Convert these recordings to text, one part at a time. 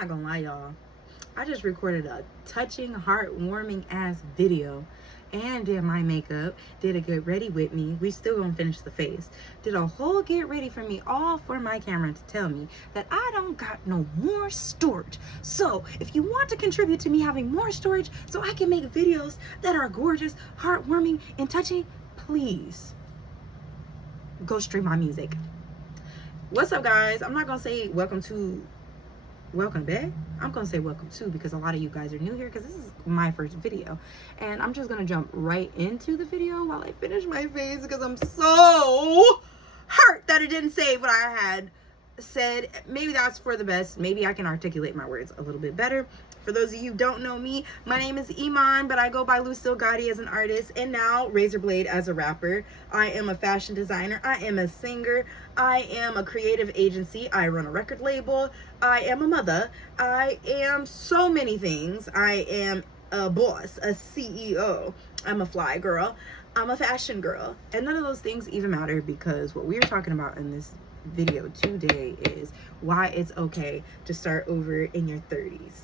Not gonna lie, y'all. I just recorded a touching, heartwarming ass video and did my makeup, did a get ready with me. We still gonna finish the face. Did a whole get ready for me, all for my camera to tell me that I don't got no more storage. So if you want to contribute to me having more storage so I can make videos that are gorgeous, heartwarming, and touching, please go stream my music. What's up, guys? I'm not gonna say welcome back. I'm gonna say welcome to, because a lot of you guys are new here because this is my first video, and I'm just gonna jump right into the video while I finish my face because I'm so hurt that it didn't say what I had said. Maybe that's for the best. Maybe I can articulate my words a little bit better. For those of you who don't know me, my name is Iman, but I go by Lucille Gotti as an artist, and now Razorblade as a rapper. I am a fashion designer. I am a singer. I am a creative agency. I run a record label. I am a mother. I am so many things. I am a boss, a CEO. I'm a fly girl. I'm a fashion girl. And none of those things even matter, because what we're talking about in this video today is why it's okay to start over in your 30s.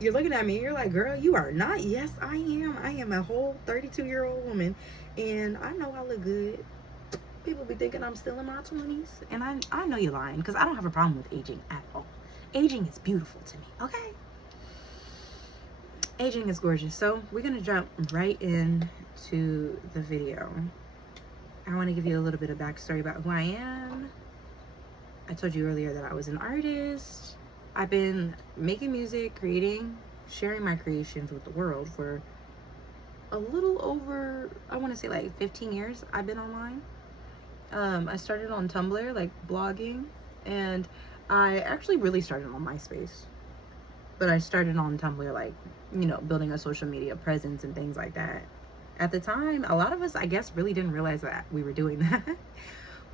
You're looking at me, you're like, girl, you are not. Yes, I am. I am a whole 32-year-old woman, and I know I look good. People be thinking I'm still in my 20s, and I know you're lying, because I don't have a problem with aging at all. Aging is beautiful to me, okay? Aging is gorgeous. So we're going to jump right into the video. I want to give you a little bit of backstory about who I am. I told you earlier that I was an artist. I've been making music, creating, sharing my creations with the world for a little over, I want to say like 15 years I've been online. I started on Tumblr, like blogging, and I actually really started on MySpace. But I started on Tumblr, like, you know, building a social media presence and things like that. At the time, a lot of us, I guess, really didn't realize that we were doing that.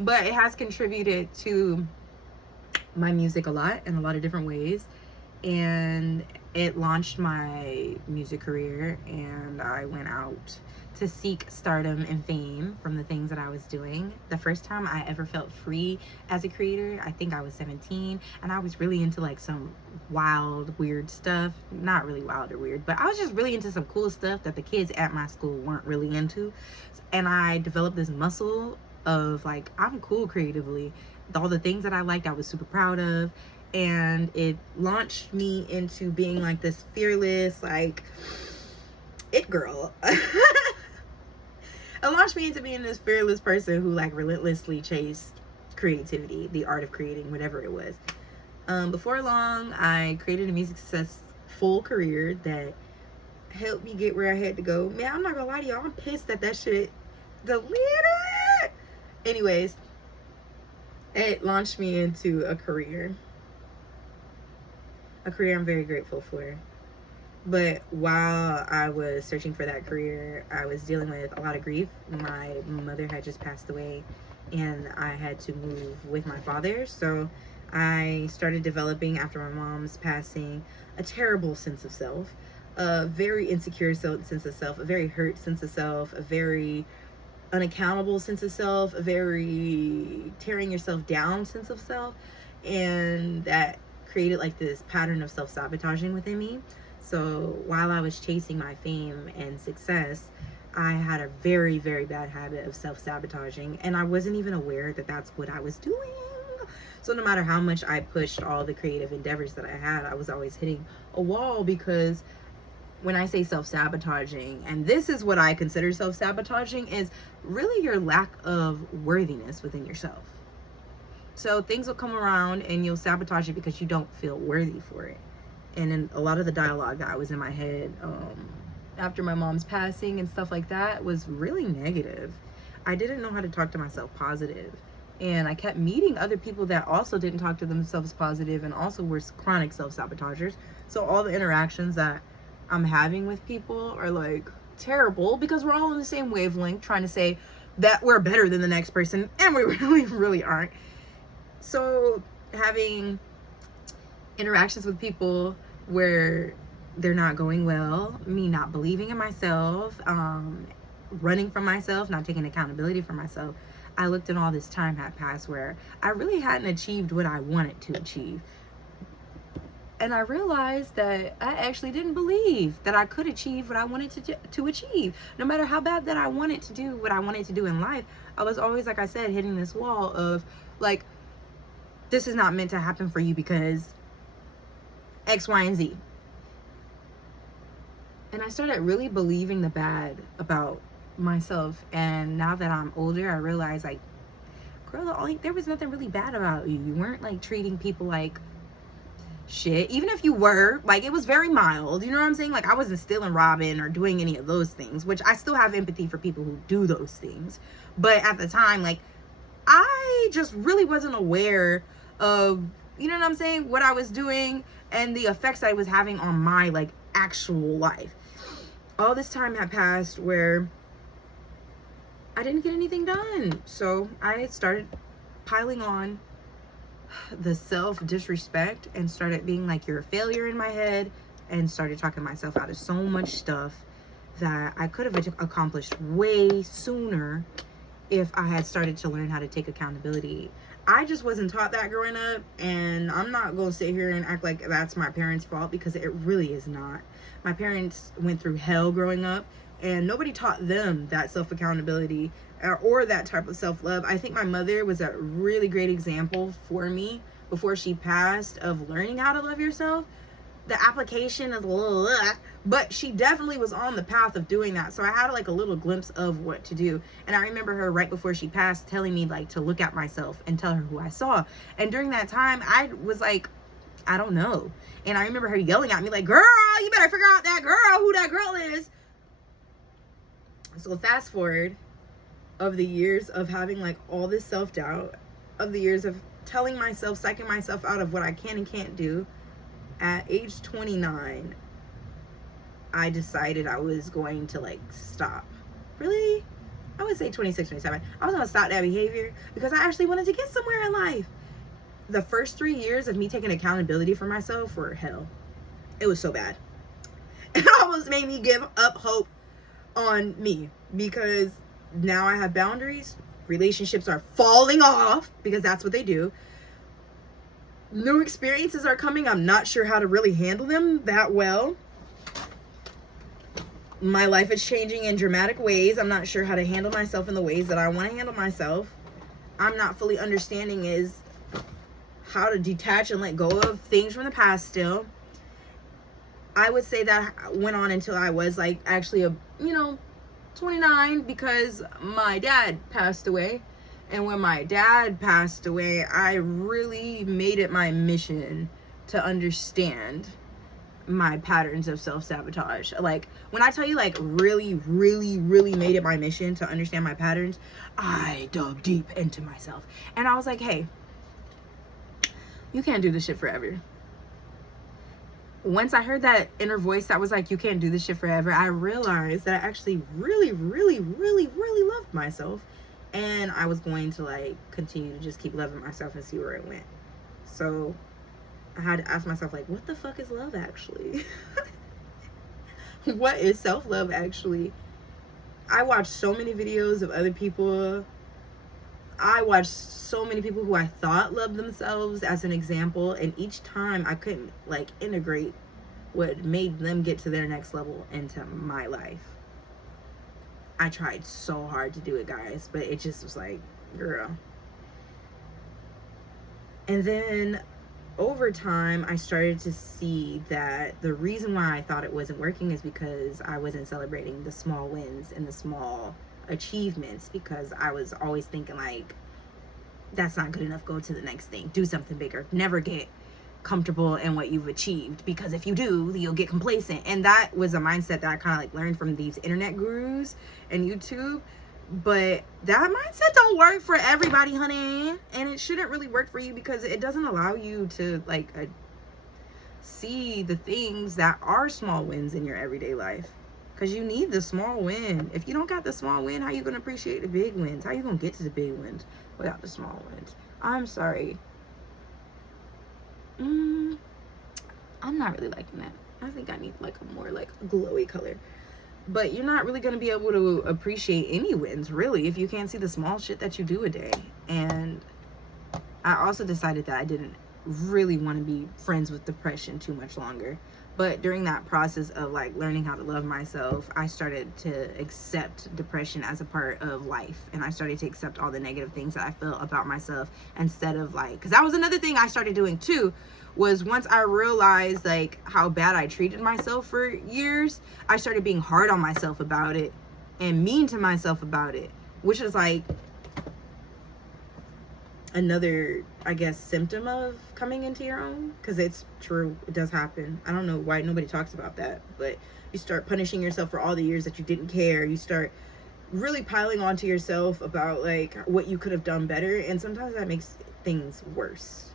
But it has contributed to my music a lot in a lot of different ways, and it launched my music career, and I went out to seek stardom and fame from the things that I was doing. The first time I ever felt free as a creator, I think I was 17, and I was really into like some wild, weird stuff. Not really wild or weird, but I was just really into some cool stuff that the kids at my school weren't really into. And I developed this muscle of like, I'm cool creatively. All the things that I liked, I was super proud of, and it launched me into being like this fearless, like, it girl. It launched me into being this fearless person who like relentlessly chased creativity, the art of creating, whatever it was. Before long, I created a music successful career that helped me get where I had to go. Man, I'm not gonna lie to y'all, I'm pissed that shit deleted. Anyways, it launched me into a career I'm very grateful for. But while I was searching for that career, I was dealing with a lot of grief. My mother had just passed away, and I had to move with my father. So I started developing, after my mom's passing, a terrible sense of self, a very insecure sense of self, a very hurt sense of self, a very unaccountable sense of self, a very tearing yourself down sense of self, and that created like this pattern of self-sabotaging within me. So while I was chasing my fame and success, I had a very, very bad habit of self-sabotaging, and I wasn't even aware that that's what I was doing. So no matter how much I pushed all the creative endeavors that I had, I was always hitting a wall, because when I say self-sabotaging, and this is what I consider self-sabotaging, is really your lack of worthiness within yourself. So things will come around and you'll sabotage it because you don't feel worthy for it. And in a lot of the dialogue that I was in my head after my mom's passing and stuff like that was really negative. I didn't know how to talk to myself positive. And I kept meeting other people that also didn't talk to themselves positive and also were chronic self-sabotagers. So all the interactions that I'm having with people are like terrible, because we're all on the same wavelength trying to say that we're better than the next person, and we really aren't. So having interactions with people where they're not going well, me not believing in myself, running from myself, not taking accountability for myself, I looked and all this time had passed where I really hadn't achieved what I wanted to achieve. And I realized that I actually didn't believe that I could achieve what I wanted to achieve. No matter how bad that I wanted to do what I wanted to do in life, I was always, like I said, hitting this wall of like, this is not meant to happen for you because X, Y, and Z. And I started really believing the bad about myself. And now that I'm older, I realize, like, girl, there was nothing really bad about you. You weren't like treating people like shit. Even if you were, like, it was very mild. You know what I'm saying? Like, I wasn't stealing, robbing, or doing any of those things, which I still have empathy for people who do those things. But at the time, like, I just really wasn't aware of, you know what I'm saying, what I was doing and the effects I was having on my, like, actual life. All this time had passed where I didn't get anything done. So I started piling on the self-disrespect and started being like, you're a failure in my head, and started talking myself out of so much stuff that I could have accomplished way sooner if I had started to learn how to take accountability. I just wasn't taught that growing up, and I'm not gonna sit here and act like that's my parents' fault, because it really is not. My parents went through hell growing up, and nobody taught them that self-accountability or that type of self-love. I think my mother was a really great example for me before she passed of learning how to love yourself. The application is a little, but she definitely was on the path of doing that. So I had like a little glimpse of what to do. And I remember her right before she passed telling me like to look at myself and tell her who I saw. And during that time, I was like, I don't know. And I remember her yelling at me like, girl, you better figure out that girl, who that girl is. So fast forward of the years of having like all this self-doubt, of the years of telling myself, psyching myself out of what I can and can't do. At age 29, I decided I was going to like stop. Really? I would say 26, 27. I was going to stop that behavior because I actually wanted to get somewhere in life. The first 3 years of me taking accountability for myself were hell. It was so bad. It almost made me give up hope on me, because now I have boundaries. Relationships are falling off because that's what they do. New experiences are coming. I'm not sure how to really handle them that well. My life is changing in dramatic ways. I'm not sure how to handle myself in the ways that I want to handle myself. I'm not fully understanding is how to detach and let go of things from the past still. I would say that went on until I was like actually 29, because my dad passed away. And when my dad passed away, I really made it my mission to understand my patterns of self-sabotage. Like, when I tell you, like, really, really, really made it my mission to understand my patterns, I dug deep into myself. And I was like, hey, you can't do this shit forever. Once I heard that inner voice that was like, you can't do this shit forever, I realized that I actually really, really, really, really loved myself. And I was going to like continue to just keep loving myself and see where it went. So I had to ask myself, like, what the fuck is love actually? What is self-love actually? I watched so many videos of other people. I watched so many people who I thought loved themselves as an example. And each time I couldn't like integrate what made them get to their next level into my life. I tried so hard to do it, guys, but it just was like, girl. And then over time, I started to see that the reason why I thought it wasn't working is because I wasn't celebrating the small wins and the small achievements, because I was always thinking like, that's not good enough, go to the next thing, do something bigger, never get comfortable in what you've achieved, because if you do, you'll get complacent. And that was a mindset that I kind of like learned from these internet gurus and YouTube. But that mindset don't work for everybody, honey, and it shouldn't really work for you, because it doesn't allow you to like see the things that are small wins in your everyday life, because you need the small win. If you don't got the small win, how you gonna appreciate the big wins? How you gonna get to the big wins without the small wins? I'm sorry. I'm not really liking that. I think I need like a more like glowy color. But you're not really going to be able to appreciate any wins, really, if you can't see the small shit that you do a day. And I also decided that I didn't really want to be friends with depression too much longer. But during that process of like learning how to love myself, I started to accept depression as a part of life, and I started to accept all the negative things that I felt about myself, instead of like, because that was another thing I started doing too, was once I realized like how bad I treated myself for years, I started being hard on myself about it and mean to myself about it, which is like another, I guess, symptom of coming into your own, because it's true, it does happen. I don't know why nobody talks about that, but you start punishing yourself for all the years that you didn't care. You start really piling onto yourself about like what you could have done better, and sometimes that makes things worse.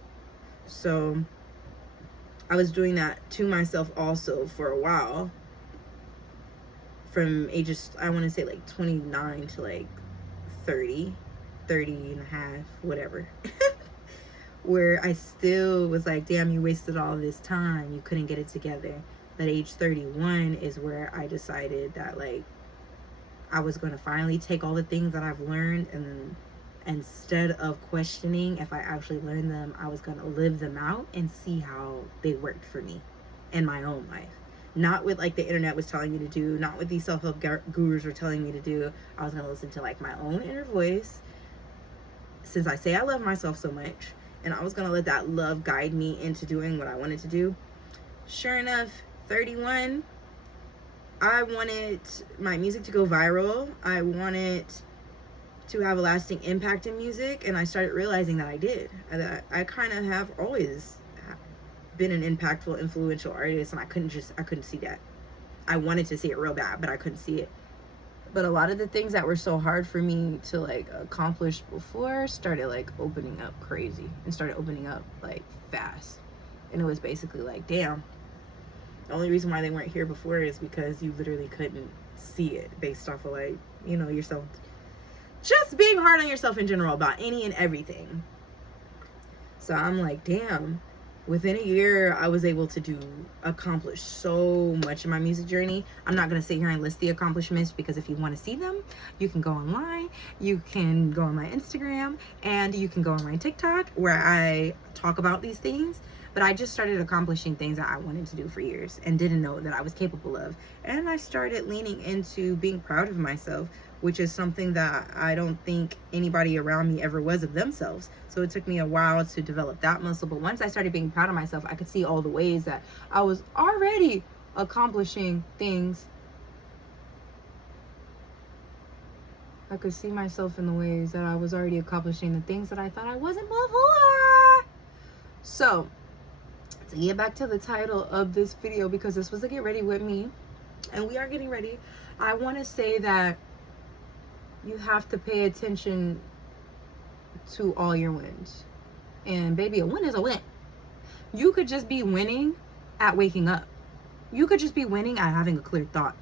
So I was doing that to myself also for a while, from ages, I want to say like 29 to like 30 and a half, whatever. Where I still was like, damn, you wasted all this time, you couldn't get it together. But age 31 is where I decided that like I was going to finally take all the things that I've learned, and then instead of questioning if I actually learned them, I was going to live them out and see how they worked for me in my own life. Not with like the internet was telling me to do, not what these self-help gurus were telling me to do. I was going to listen to like my own inner voice, since I say I love myself so much, and I was going to let that love guide me into doing what I wanted to do. Sure enough, 31, I wanted my music to go viral. I wanted to have a lasting impact in music, and I started realizing that I did. That I kind of have always been an impactful, influential artist, and I couldn't see that. I wanted to see it real bad, but I couldn't see it. But a lot of the things that were so hard for me to like accomplish before started like opening up crazy, and started opening up like fast. And it was basically like, damn, the only reason why they weren't here before is because you literally couldn't see it, based off of like, you know, yourself, just being hard on yourself in general about any and everything. So I'm like, damn, within a year I was able to accomplish so much in my music journey. I'm not going to sit here and list the accomplishments, because if you want to see them, you can go online, you can go on my Instagram, and you can go on my TikTok, where I talk about these things. But I just started accomplishing things that I wanted to do for years and didn't know that I was capable of. And I started leaning into being proud of myself, which is something that I don't think anybody around me ever was of themselves. So it took me a while to develop that muscle. But once I started being proud of myself, I could see all the ways that I was already accomplishing things. I could see myself in the ways that I was already accomplishing the things that I thought I wasn't before. So to get back to the title of this video, because this was a get ready with me, and we are getting ready, I want to say that you have to pay attention to all your wins. And baby, a win is a win. You could just be winning at waking up. You could just be winning at having a clear thought.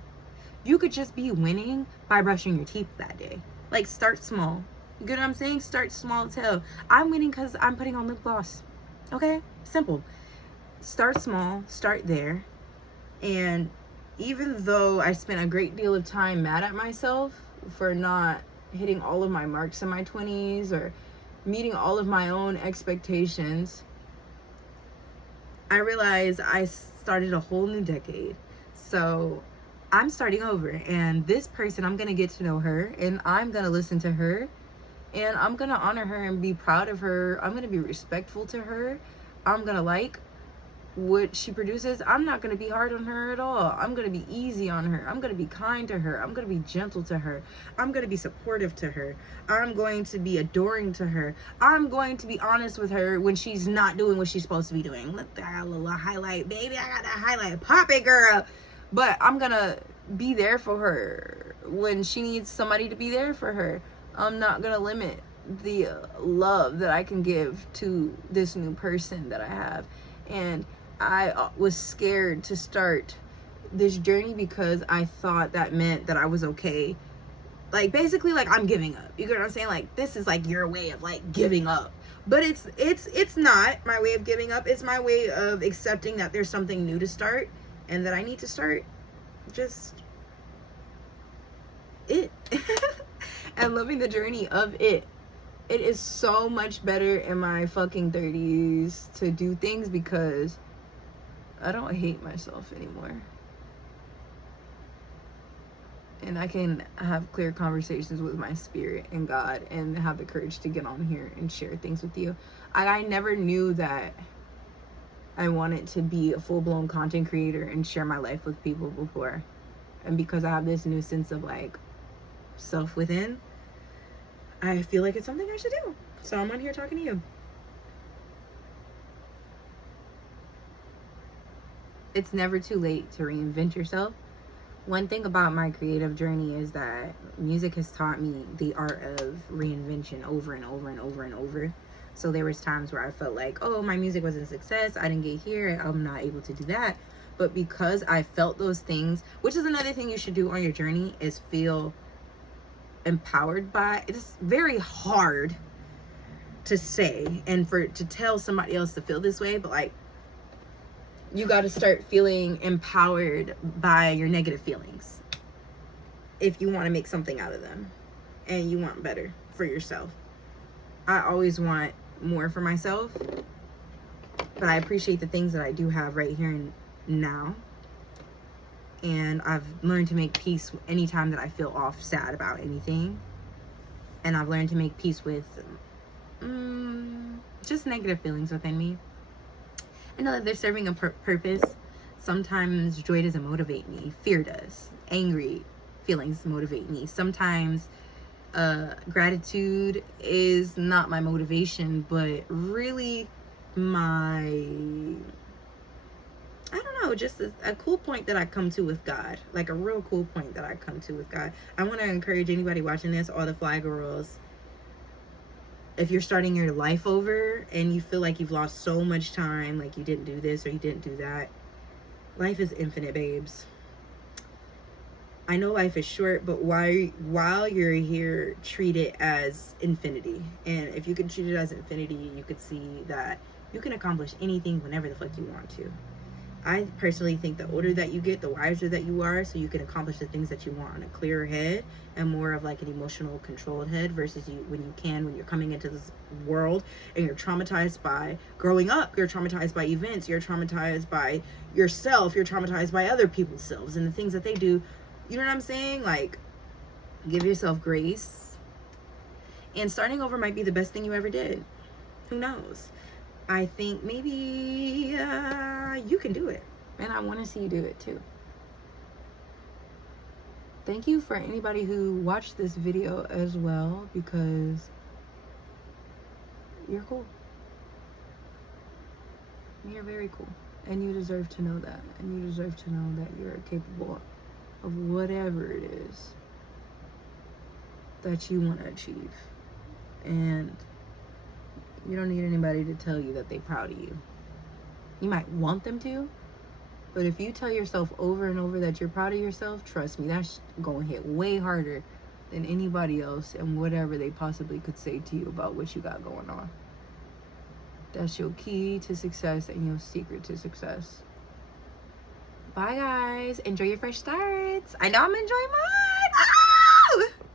You could just be winning by brushing your teeth that day. Like, start small. You get what I'm saying? Start small as hell. I'm winning because I'm putting on lip gloss. Okay? Simple. Start small. Start there. And even though I spent a great deal of time mad at myself for not hitting all of my marks in my 20s or meeting all of my own expectations, I realized I started a whole new decade. So I'm starting over, and this person, I'm gonna get to know her, and I'm gonna listen to her, and I'm gonna honor her and be proud of her. I'm gonna be respectful to her. I'm gonna like what she produces. I'm not going to be hard on her at all. I'm going to be easy on her. I'm going to be kind to her. I'm going to be gentle to her. I'm going to be supportive to her. I'm going to be adoring to her. I'm going to be honest with her when she's not doing what she's supposed to be doing. Let that little highlight, baby. I got that highlight. Pop it, girl. But I'm going to be there for her when she needs somebody to be there for her. I'm not going to limit the love that I can give to this new person that I have. And I was scared to start this journey because I thought that meant that I was okay. Like, basically, like, I'm giving up. You get what I'm saying? Like, this is like your way of like giving up. But it's not my way of giving up. It's my way of accepting that there's something new to start, and that I need to start just it. And loving the journey of it. it is so much better in my fucking 30s to do things because I don't hate myself anymore. And I can have clear conversations with my spirit and God and have the courage to get on here and share things with you. I never knew that I wanted to be a full-blown content creator and share my life with people before. And because I have this new sense of like self within, I feel like it's something I should do. So I'm on here talking to you. It's never too late to reinvent yourself. One thing about my creative journey is that music has taught me the art of reinvention over and over and over and over. So there was times where I felt like, oh, my music wasn't a success, I didn't get here, I'm not able to do that. But because I felt those things, which is another thing you should do on your journey, is feel empowered by. It's very hard to say and to tell somebody else to feel this way, but like, you got to start feeling empowered by your negative feelings if you want to make something out of them and you want better for yourself. I always want more for myself, but I appreciate the things that I do have right here and now. And I've learned to make peace anytime that I feel off, sad about anything. And I've learned to make peace with just negative feelings within me. I know that they're serving a purpose. Sometimes joy doesn't motivate me. Fear does. Angry feelings motivate me. Sometimes gratitude is not my motivation, but really my, I don't know, just a cool point that I come to with God. Like a real cool point that I come to with God. I want to encourage anybody watching this, all the fly girls, if you're starting your life over and you feel like you've lost so much time, like you didn't do this or you didn't do that, life is infinite, babes. I know life is short, but while you're here, treat it as infinity. And if you can treat it as infinity, you could see that you can accomplish anything whenever the fuck you want to. I personally think the older that you get, the wiser that you are, so you can accomplish the things that you want on a clearer head and more of like an emotional controlled head versus when you're coming into this world and you're traumatized by growing up, you're traumatized by events, you're traumatized by yourself, you're traumatized by other people's selves and the things that they do. You know what I'm saying? Like, give yourself grace. And starting over might be the best thing you ever did. Who knows? I think maybe you can do it. And I want to see you do it too. Thank you for anybody who watched this video as well, because you're cool. You're very cool. And you deserve to know that. And you deserve to know that you're capable of whatever it is that you want to achieve. And you don't need anybody to tell you that they're proud of you. You might want them to, but if you tell yourself over and over that you're proud of yourself, trust me, that's going to hit way harder than anybody else and whatever they possibly could say to you about what you got going on. That's your key to success and your secret to success. Bye, guys. Enjoy your fresh starts. I know I'm enjoying mine.